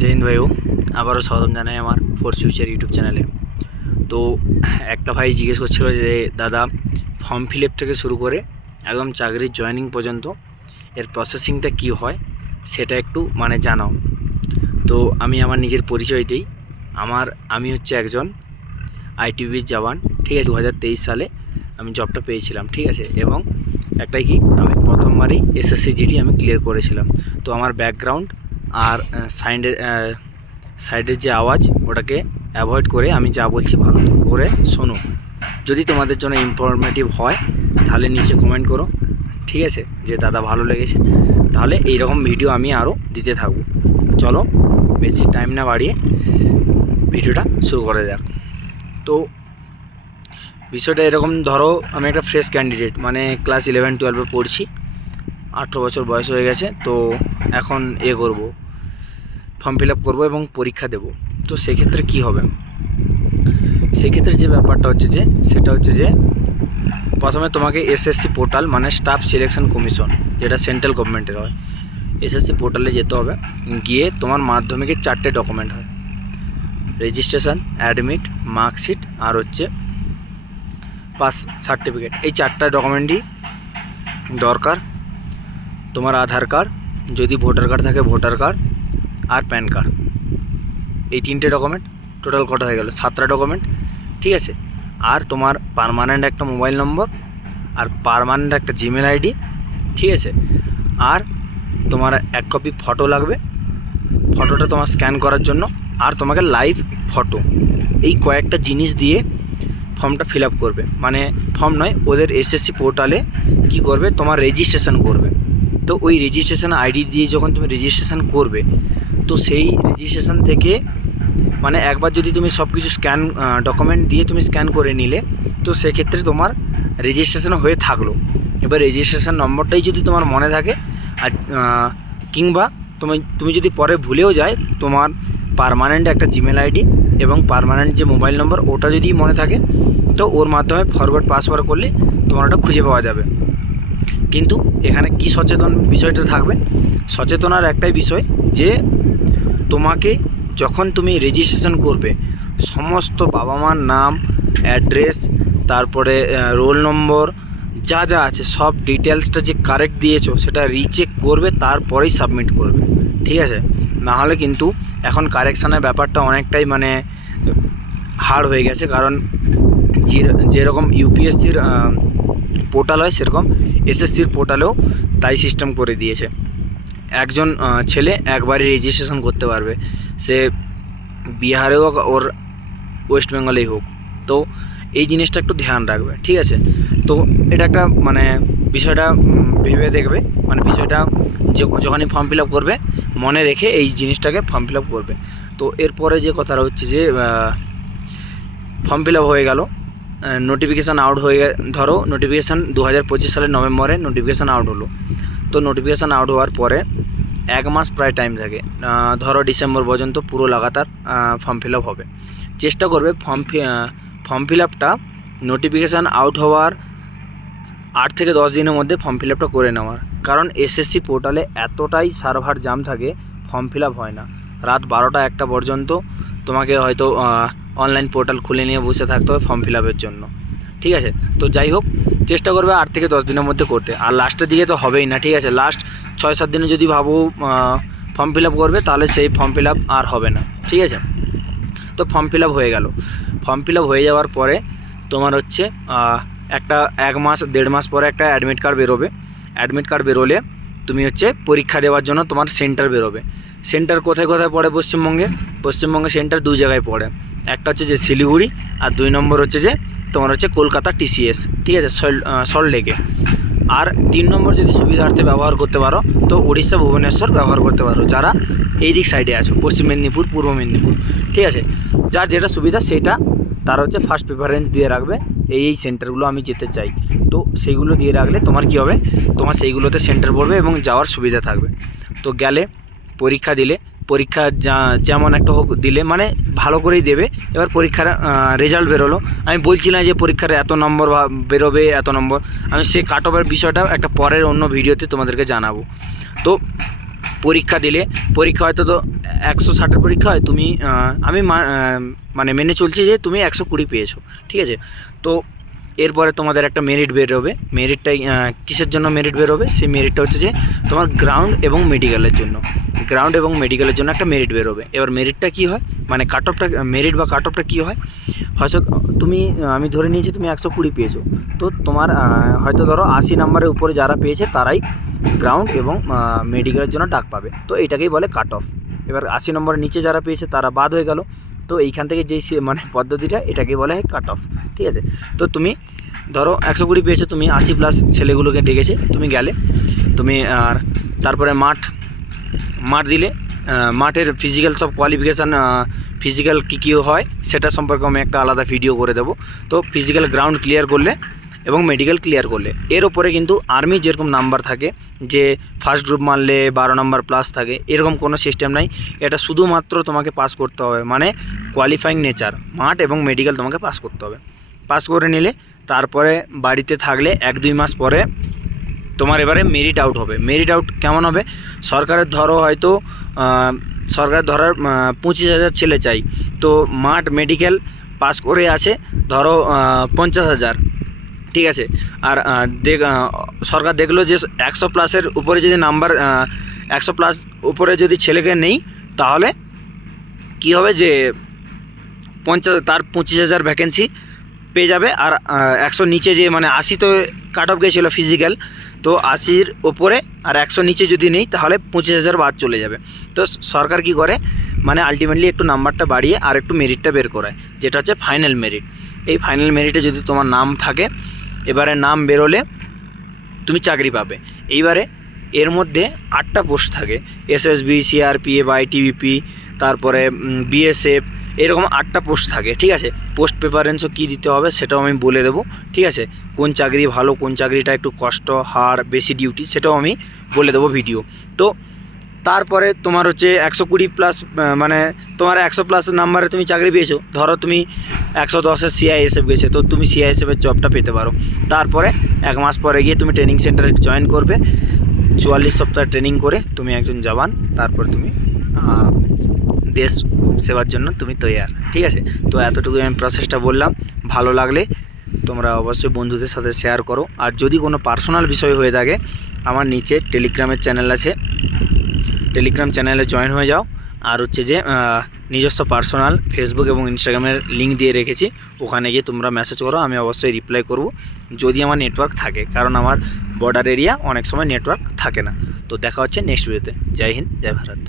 जय हिंद भाइयों আবারও স্বাগতম জানাই আমার ফোর্স ফিউচার ইউটিউব চ্যানেলে। তো একটা ভাই জিজ্ঞেস করছিল যে দাদা ফর্ম ফিল আপ থেকে শুরু করে একদম চাকরির জয়েনিং পর্যন্ত এর প্রসেসিংটা কি হয় সেটা একটু জানাও। তো আমি আমার নিজের পরিচয় দিই। আমি হচ্ছে একজন আইটিবির জওয়ান, ঠিক আছে। 2023 সালে আমি জবটা পেয়েছিলাম, ঠিক আছে। এবং একটাই কি, আমি প্রথমবারই এসএসসি জিডি আমি ক্লিয়ার করেছিলাম। তো আমার ব্যাকগ্রাউন্ড আর সাইডের যে আওয়াজ ওটাকে অ্যাভয়েড করে আমি যা বলছি ভালো করে শোনো। যদি তোমাদের জন্য ইনফরমেটিভ হয় তাহলে নিচে কমেন্ট করো, ঠিক আছে, যে দাদা ভালো লেগেছে। তাহলে এইরকম ভিডিও আমি আরও দিতে থাকবো। চলো বেশি টাইম না বাড়িয়ে ভিডিওটা শুরু করে যাক। তো বিষয়টা এরকম, ধরো আমি একটা ফ্রেশ ক্যান্ডিডেট, ক্লাস 11-12 পড়ছি, 18 বছর বয়স হয়ে গেছে। তো এখন করব, ফর্ম ফিল আপ করবো এবং পরীক্ষা দেব। তো সেক্ষেত্রে কি হবে, সেক্ষেত্রে যে ব্যাপারটা হচ্ছে সেটা হচ্ছে যে প্রথমে তোমাকে SSC portal staff selection commission, যেটা সেন্ট্রাল গভর্নমেন্টের হয়, এসএসসি পোর্টালে যেতে হবে। গিয়ে তোমার মাধ্যমিকের 4টে ডকুমেন্ট হয়: রেজিস্ট্রেশন, অ্যাডমিট, মার্কশিট আর হচ্ছে পাস সার্টিফিকেট। এই 4টা ডকুমেন্টই দরকার। তোমার আধার কার্ড, যদি ভোটার কার্ড থাকে ভোটার কার্ড, আর প্যান কার্ড। এই 3টে ডকুমেন্ট, টোটাল কটা হয়ে গেল? 7টা ডকুমেন্ট, ঠিক আছে। আর তোমার পার্মানেন্ট একটা মোবাইল নম্বর, আর পার্মানেন্ট একটা জিমেল আইডি, ঠিক আছে। আর তোমার 1 কপি ফটো লাগবে, ফটোটা তোমার স্ক্যান করার জন্য। আর তোমাকে লাইভ ফটো, এই কয়েকটা জিনিস দিয়ে ফর্মটা ফিল আপ করবে। ফর্ম নয়, ওদের এসএসসি পোর্টালে কি করবে, তোমার রেজিস্ট্রেশন করবে। তো ওই রেজিস্ট্রেশন আইডি দিয়ে যখন তুমি রেজিস্ট্রেশন করবে, তো সেই রেজিস্ট্রেশন থেকে একবার যদি তুমি সব কিছু ডকুমেন্ট দিয়ে তুমি স্ক্যান করে নিলে, তো সেক্ষেত্রে তোমার রেজিস্ট্রেশন হয়ে থাকলো। এবার রেজিস্ট্রেশন নম্বরটাই যদি তোমার মনে থাকে, আর কিংবা তুমি যদি পরে ভুলেও যায়, তোমার পার্মানেন্ট একটা জিমেল আইডি এবং পার্মানেন্ট যে মোবাইল নম্বর ওটা যদি মনে থাকে, তো ওর মাধ্যমে ফরওয়ার্ড পাসওয়ার্ড করলে তোমার ওটা খুঁজে পাওয়া যাবে। কিন্তু এখানে কি সচেতন বিষয়টা থাকবে, সচেতনার একটাই বিষয় যে তোমাকে যখন তুমি রেজিস্ট্রেশন করবে, সমস্ত বাবা মার নাম, অ্যাড্রেস, তারপরে রোল নম্বর যা যা আছে সব ডিটেলসটা যে কারেক্ট দিয়েছো সেটা রিচেক করবে, তারপরেই সাবমিট করবে, ঠিক আছে। না হলে কিন্তু এখন কারেকশানের ব্যাপারটা অনেকটাই হার্ড হয়ে গেছে। কারণ যেরকম ইউপিএসসির পোর্টাল হয়, সেরকম এসএসসির পোর্টালেও তাই সিস্টেম করে দিয়েছে। একজন ছেলে একবারই রেজিস্ট্রেশন করতে পারবে, সে বিহারে হোক ওর ওয়েস্ট বেঙ্গলেই হোক। তো এই জিনিসটা একটু ধ্যান রাখবে, ঠিক আছে। তো এটা একটা বিষয়টা ভেবে দেখবে, বিষয়টা যখনই ফর্ম ফিল আপ করবে মনে রেখে এই জিনিসটাকে ফর্ম ফিল আপ করবে। তো এরপরে যে কথাটা হচ্ছে যে ফর্ম ফিল আপ হয়ে গেল, নোটিফিকেশান আউট হয়ে ধরো নোটিফিকেশান 2025 সালের নভেম্বরে নোটিফিকেশান আউট হলো। তো নোটিফিকেশান আউট হওয়ার পরে 1 মাস প্রায় টাইম থাকে, ধরো ডিসেম্বর পর্যন্ত পুরো লাগাতার ফর্ম ফিল আপ হবে। চেষ্টা করবে ফর্ম ফিল আপটা নোটিফিকেশান আউট হওয়ার 8 থেকে 10 দিনের মধ্যে ফর্ম ফিল আপটা করে নেওয়ার। কারণ এসএসসি পোর্টালে এতটাই সার্ভার জাম থাকে, ফর্ম ফিল আপ হয় না। রাত 12টা-1টা পর্যন্ত তোমাকে হয়তো অনলাইন পোর্টাল খুলে নিয়ে বসে থাকতে হবে ফর্ম ফিল আপের জন্য, ঠিক আছে। তো যাই হোক, চেষ্টা করবে 8 থেকে 10 দিনের মধ্যে করতে। আর লাস্টের দিকে তো হবেই না, ঠিক আছে। লাস্ট 6-7 দিনে যদি ভাবো ফর্ম ফিল আপ করবে, তাহলে সেই ফর্ম ফিল আপ আর হবে না, ঠিক আছে। তো ফর্ম ফিল আপ হয়ে গেল। ফর্ম ফিল আপ হয়ে যাওয়ার পরে তোমার হচ্ছে একটা 1 মাস 1.5 মাস পরে একটা অ্যাডমিট কার্ড বেরোবে। অ্যাডমিট কার্ড বেরোলে তুমি হচ্ছে পরীক্ষা দেওয়ার জন্য তোমার সেন্টার বেরোবে। সেন্টার কোথায় কোথায় পড়ে পশ্চিমবঙ্গে সেন্টার 2 জায়গায় পড়ে। একটা হচ্ছে যে শিলিগুড়ি, আর 2 নম্বর হচ্ছে যে তোমার হচ্ছে কলকাতা টিসিএস, ঠিক আছে, সল্টলেকে। আর 3 নম্বর যদি সুবিধার্থে ব্যবহার করতে পারো তো উড়িষ্যা ভুবনেশ্বর ব্যবহার করতে পারো, যারা এই দিক সাইডে আছো, পশ্চিম মেদিনীপুর, পূর্ব মেদিনীপুর, ঠিক আছে। যার যেটা সুবিধা সেটা তার হচ্ছে ফার্স্ট প্রিফারেন্স দিয়ে রাখবে, এই সেন্টারগুলো আমি যেতে চাই। তো সেইগুলো দিয়ে রাখলে তোমার কি হবে, তোমার সেইগুলোতে সেন্টার পড়বে এবং যাওয়ার সুবিধা থাকবে। তো গেলে পরীক্ষা দিলে, পরীক্ষা যেমন একটা হোক দিলে ভালো করেই দেবে। এবার পরীক্ষার রেজাল্ট বেরোলো, আমি বলছি না যে পরীক্ষার এত নম্বর বেরোবে, এত নম্বর, আমি সেই কাট অফের বিষয়টা একটা পরের অন্য ভিডিওতে তোমাদেরকে জানাবো। তো পরীক্ষা দিলে, পরীক্ষা হয়তো তো 160-এর পরীক্ষা হয়, তুমি আমি মানে মেনে চলছি যে তুমি 120 পেয়েছো, ঠিক আছে। তো এরপরে তোমাদের একটা মেরিট বেরোবে। মেরিটটাই কিসের জন্য মেরিট বেরোবে? সেই মেরিটটা হচ্ছে যে তোমার গ্রাউন্ড এবং মেডিকেলের জন্য, গ্রাউন্ড এবং মেডিকেলের জন্য একটা মেরিট বেরোবে। এবার মেরিটটা কী হয়, মানে কাট অফটা, মেরিট বা কাট অফটা কী হয়, হয়তো তুমি আমি ধরে নিয়েছি তুমি 120 পেয়েছো, তো তোমার হয়তো ধরো 80 নাম্বারের উপরে যারা পেয়েছে তারাই গ্রাউন্ড এবং মেডিকেলের জন্য ডাক পাবে, তো এটাকেই বলে কাট অফ। এবার 80 নম্বরের নিচে যারা পেয়েছে তারা বাদ হয়ে গেল, তো এইখান থেকে যেই মানে পদ্ধতিটা, এটাকে বলা হয় কাট অফ, ঠিক আছে। তো তুমি ধরো 120 পেয়েছো, তুমি 80+ ছেলেগুলোকে ডেকেছে, তুমি গেলে, তুমি আর তারপরে মাঠ দিলে, মাঠের ফিজিক্যাল সব কোয়ালিফিকেশান, ফিজিক্যাল কী হয় সেটা সম্পর্কে আমি একটা আলাদা ভিডিও করে দেবো। তো ফিজিক্যাল গ্রাউন্ড ক্লিয়ার করলে এবং মেডিকেল ক্লিয়ার করলে, এর ওপরে কিন্তু আর্মি যেরকম নাম্বার থাকে, যে ফার্স্ট গ্রুপ মারলে 12 নাম্বার প্লাস থাকে, এরকম কোনো সিস্টেম নাই। এটা শুধুমাত্র তোমাকে পাস করতে হবে, মানে কোয়ালিফাইং নেচার, মাঠ এবং মেডিকেল তোমাকে পাস করতে হবে। পাস করে নিলে তারপরে বাড়িতে থাকলে 1-2 মাস পরে তোমার এবারে মেরিট আউট হবে। মেরিট আউট কেমন হবে? সরকারের ধরো হয়তো সরকার ধরার 25,000 ছেলে চাই, তো মাঠ মেডিকেল পাস করে আছে ধরো 50,000, ঠিক আছে। আর সরকার দেখলো যে 100+ উপরে যদি নাম্বার, 100+ উপরে যদি ছেলেকে নেই, তাহলে কি হবে যে 25,000 ভ্যাকেন্সি পেয়ে যাবে। আর 100 নিচে যে মানে 80 তো কাট অফ গেছিলো ফিজিক্যাল, তো 80-র ওপরে আর 100 নিচে যদি নেই, তাহলে 25,000 বাদ চলে যাবে। তো সরকার কি করে, মানে আলটিমেটলি একটু নাম্বারটা বাড়িয়ে আর একটু মেরিটটা বের করায়, যেটা হচ্ছে ফাইনাল মেরিট। এই ফাইনাল মেরিটে যদি তোমার নাম থাকে, এবারে নাম বেরোলে তুমি চাকরি পাবে। এইবারে এর মধ্যে 8টা পোস্ট থাকে, এসএসবি, সিআরপিএফ, আইটিবিপি, তারপরে বিএসএফ, এরকম 8টা পোস্ট থাকে, ঠিক আছে। পোস্ট প্রেফারেন্সও কী দিতে হবে সেটাও আমি বলে দেবো, ঠিক আছে। কোন চাকরি ভালো, কোন চাকরিটা একটু কষ্ট, হার বেশি, ডিউটি, সেটাও আমি বলে দেবো ভিডিও। তো তারপরে তোমার হচ্ছে 120+, মানে তোমার 100+ নাম্বারে তুমি চাকরি পেয়েছো, ধরো তুমি 110-এর সিআইএসএফ গেছে, তো তুমি সিআইএসএফের জবটা পেতে পারো। তারপরে 1 মাস পরে গিয়ে তুমি ট্রেনিং সেন্টারে জয়েন করবে, 44 সপ্তাহ ট্রেনিং করে তুমি একজন জওয়ান, তারপর তুমি দেশ সেবার জন্য তুমি তৈয়ার, ঠিক আছে। তো এতটুকু আমি প্রসেসটা বললাম। ভালো লাগলে তোমরা অবশ্যই বন্ধুদের সাথে শেয়ার করো। আর যদি কোনো পার্সোনাল বিষয় হয়ে থাকে, আমার নিচে টেলিগ্রামের চ্যানেল আছে, টেলিগ্রাম চ্যানেলে জয়েন হয়ে যাও। আর হচ্ছে যে নিজস্ব পার্সোনাল ফেসবুক এবং ইনস্টাগ্রামের লিঙ্ক দিয়ে রেখেছি, ওখানে গিয়ে তোমরা মেসেজ করো, আমি অবশ্যই রিপ্লাই করব, যদি আমার নেটওয়ার্ক থাকে, কারণ আমার বর্ডার এরিয়া অনেক সময় নেটওয়ার্ক থাকে না। তো দেখা হচ্ছে নেক্সট ভিডিওতে। জয় হিন্দ, জয় ভারত।